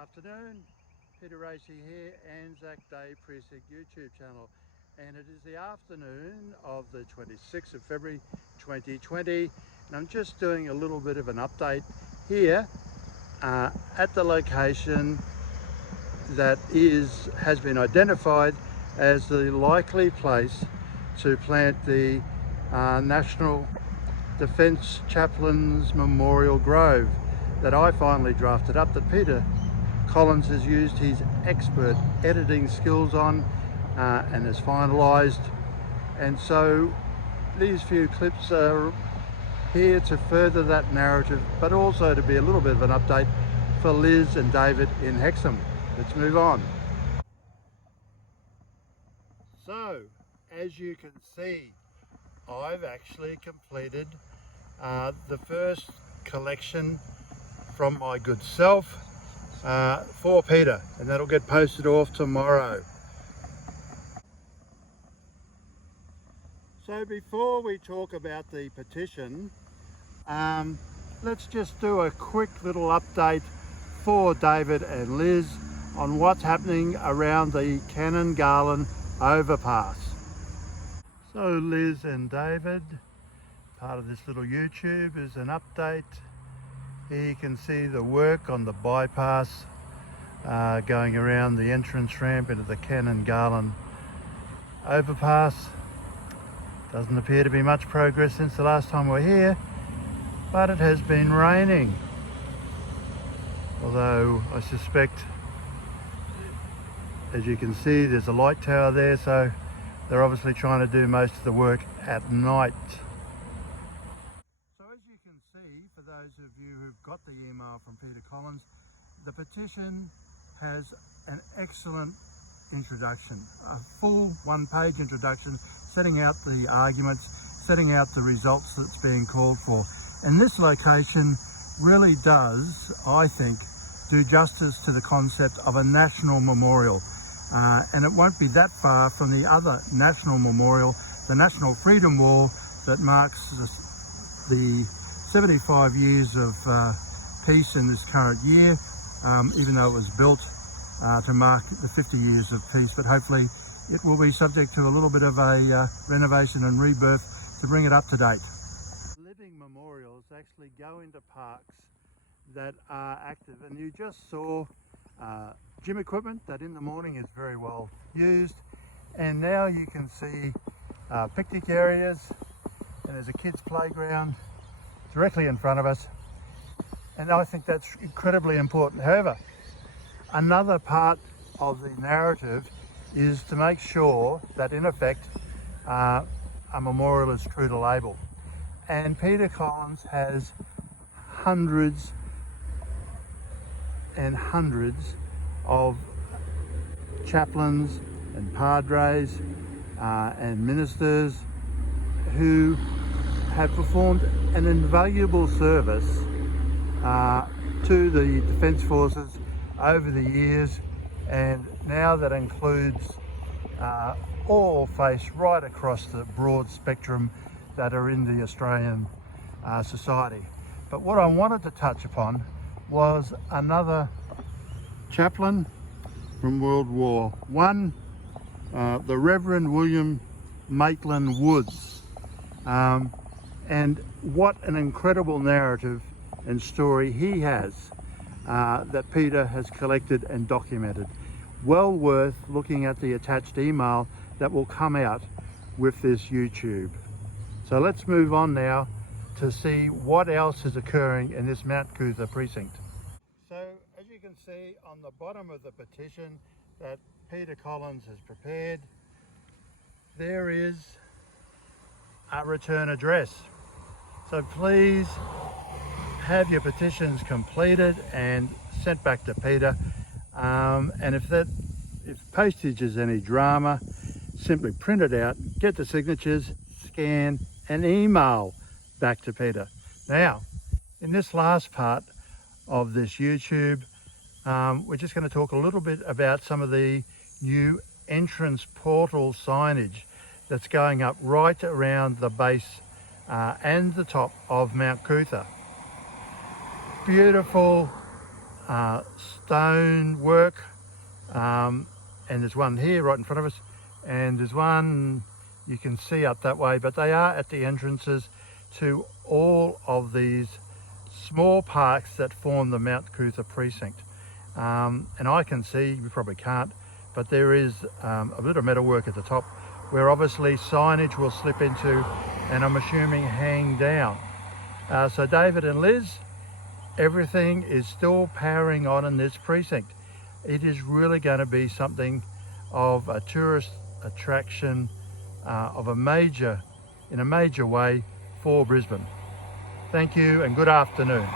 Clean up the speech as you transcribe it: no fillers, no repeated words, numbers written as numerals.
afternoon, Peter Rasey here, Anzac Day Precinct YouTube channel, and it is the afternoon of the 26th of February 2020, and I'm just doing a little bit of an update here at the location that has been identified as the likely place to plant the National Defence Chaplains Memorial Grove that I finally drafted up, that Peter Collins has used his expert editing skills on and has finalised. And so these few clips are here to further that narrative, but also to be a little bit of an update for Liz and David in Hexham. Let's move on. So, as you can see, I've actually completed the first collection from my good self for Peter, and that'll get posted off tomorrow. So before we talk about the petition, let's just do a quick little update for David and Liz on what's happening around the Canon Garlin overpass. So Liz and David, part of this little YouTube is an update. Here you can see the work on the bypass going around the entrance ramp into the Canon Garlin overpass. Doesn't appear to be much progress since the last time we were here, but it has been raining. Although I suspect, as you can see, there's a light tower there, so they're obviously trying to do most of the work at night. So as you can see, for those of you who've got the email from Peter Collins, the petition has an excellent introduction, a full one-page introduction, setting out the arguments, setting out the results that's being called for. And this location really does, I think, do justice to the concept of a national memorial. And it won't be that far from the other national memorial, the National Freedom Wall, that marks the 75 years of peace in this current year, even though it was built to mark the 50 years of peace, but hopefully it will be subject to a little bit of a renovation and rebirth to bring it up to date. Living memorials actually go into parks that are active, and you just saw gym equipment that in the morning is very well used, and now you can see picnic areas, and there's a kids playground directly in front of us, and I think that's incredibly important. However, another part of the narrative is to make sure that in effect a memorial is true to label, and Peter Collins has hundreds and hundreds of chaplains and padres and ministers who have performed an invaluable service to the Defence Forces over the years, and now that includes all face right across the broad spectrum that are in the Australian society. But what I wanted to touch upon was another chaplain from World War I, the Reverend William Maitland Woods, and what an incredible narrative and story he has that Peter has collected and documented. Well worth looking at the attached email that will come out with this YouTube. So let's move on now to see what else is occurring in this Mount Coot-tha precinct. So as you can see on the bottom of the petition that Peter Collins has prepared, there is a return address. So please have your petitions completed and sent back to Peter. And if postage is any drama, simply print it out, get the signatures, scan and email back to Peter. Now, in this last part of this YouTube, we're just going to talk a little bit about some of the new entrance portal signage that's going up right around the base and the top of Mount Coot-tha. Beautiful stone work, and there's one here right in front of us, and there's one you can see up that way, but they are at the entrances to all of these small parks that form the Mount Coot-tha precinct. And I can see, you probably can't, but there is a bit of metalwork at the top where obviously signage will slip into, and I'm assuming hang down. So David and Liz, everything is still powering on in this precinct. It is really going to be something of a tourist attraction in a major way for Brisbane. Thank you and good afternoon.